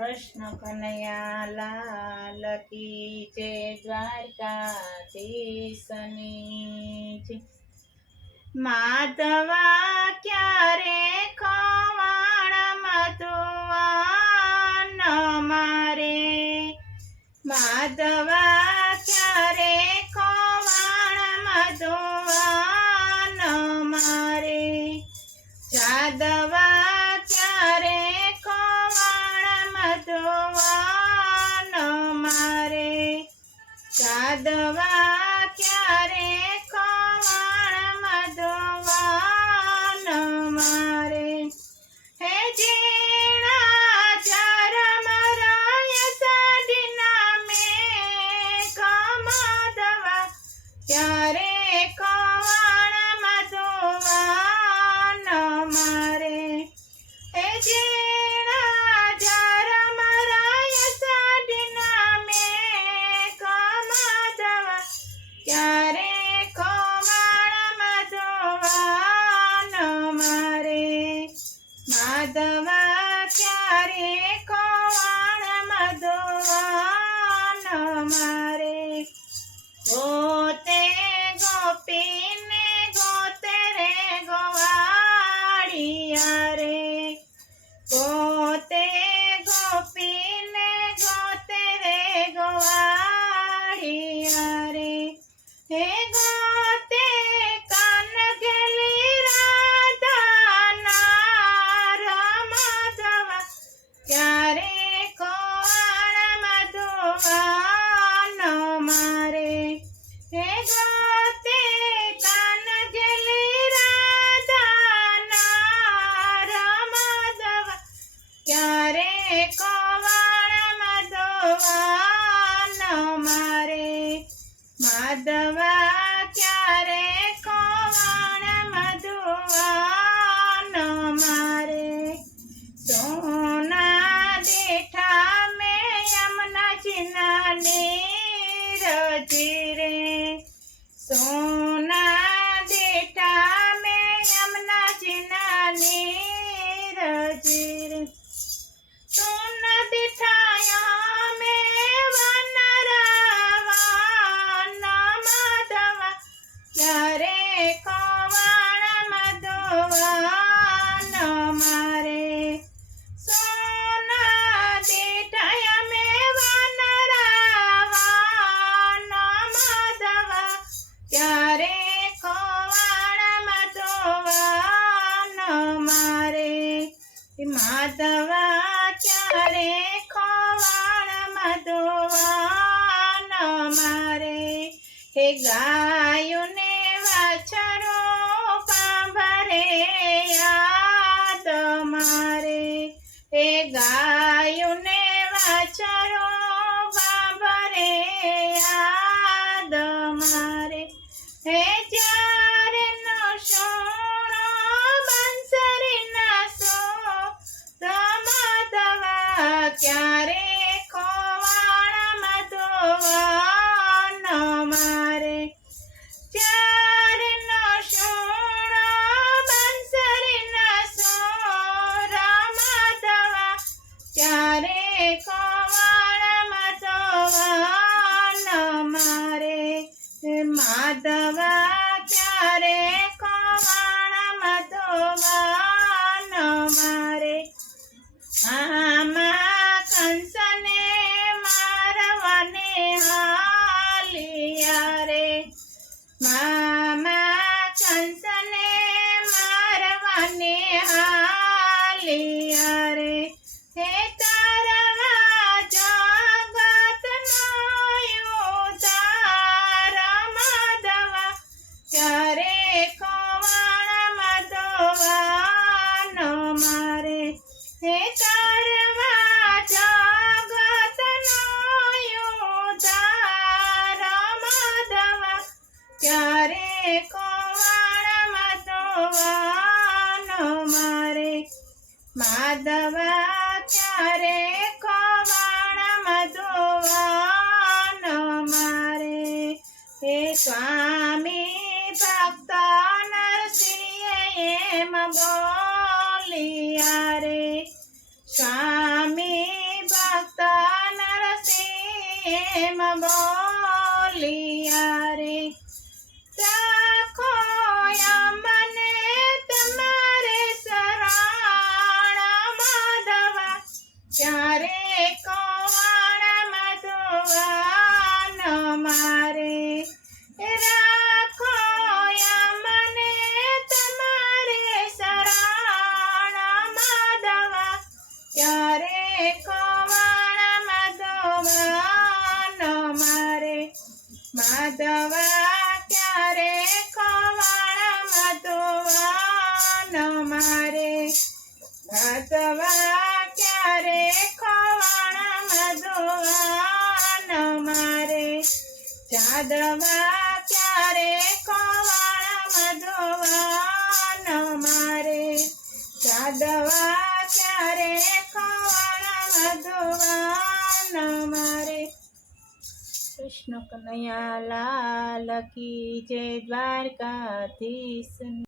કૃષ્ણ કનૈયા લાલ કી જય, દ્વારકાધીશની જય। માધવા ક્યારે ખવાણ મધુવાન મારે, માધવા ક્યારે ખવાણ મધુવાન મારે, જાદવા ક્યારે ખવાણ મધુવાન મારે, જાદવા ક્યારે ખવાણ મધુવાન મારે, હે જીણા ચરમ રાય સાડીના મેઘ માધવા ક્યારે ખવાણ મધુવાન મારે, હે જીણા ચરમ રાય સાડીના મેઘ માધવા ક્યારે ખવાણ મધુવાન મારે, માધવા ક્યારે ખવાણ મધુવાન મારે, ગોતે ગોપીને ગોતે રે ગોવાળિયા રે, ગોતે ગોપીને ગોતે રે ગોવાળિયા રે, હે ગોતે કાનગેલી રાધાના માધવા ક્યારે ખવાણ મધુવાન મારે, હે ગોતે કાનગેલી રાધાના માધવા ક્યારે ખવાણ મધુવાન મારે, માધવા ક્યારે ખવાણ મધુવાન મારે, સોના દેઠા મેં યમુનાજીના નીરજી રે, સોના દેઠા મેં યમુનાજીના નીરજી રે, સોના દેઠાયા મેં વનરાવાન માધવા ક્યારે ખવાણ મધુવાન મારે, સોના દેઠાયા મેં વનરાવાન માધવા ક્યારે ખવાણ મધુવાન મારે, માધવા ક્યારે ખવાણ મધુવાન મારે, હે ગાયુને વાછરો પાંભરે યાદ મારે, હે ગાયુને વાછરો પાંભરે યાદ મારે, હે જ્યારે નો સોણો બંસરીના સોર માધવા ક્યારે ખવાણ મધુવાન મારે, જ્યારે નો સોણો બંસરીના સોર માધવા ક્યારે ખવાણ મધુવાન મારે, માધવા ક્યારે ખવાણ મધુવાન મારે, આમાં કંસ ખવાણા માધવાન મારે માધવા ક્યારે ખવાણા માધવાન મારે માધવા ક્યારે ખવાણા માધવાન મારે જાદવા ક્યારે ખવાણા માધવાન મારે જાદવા ક્યારે ખવાણા માધવાન મારે કૃષ્ણ કનૈયા લાલ કી જય દ્વારકાધીશ।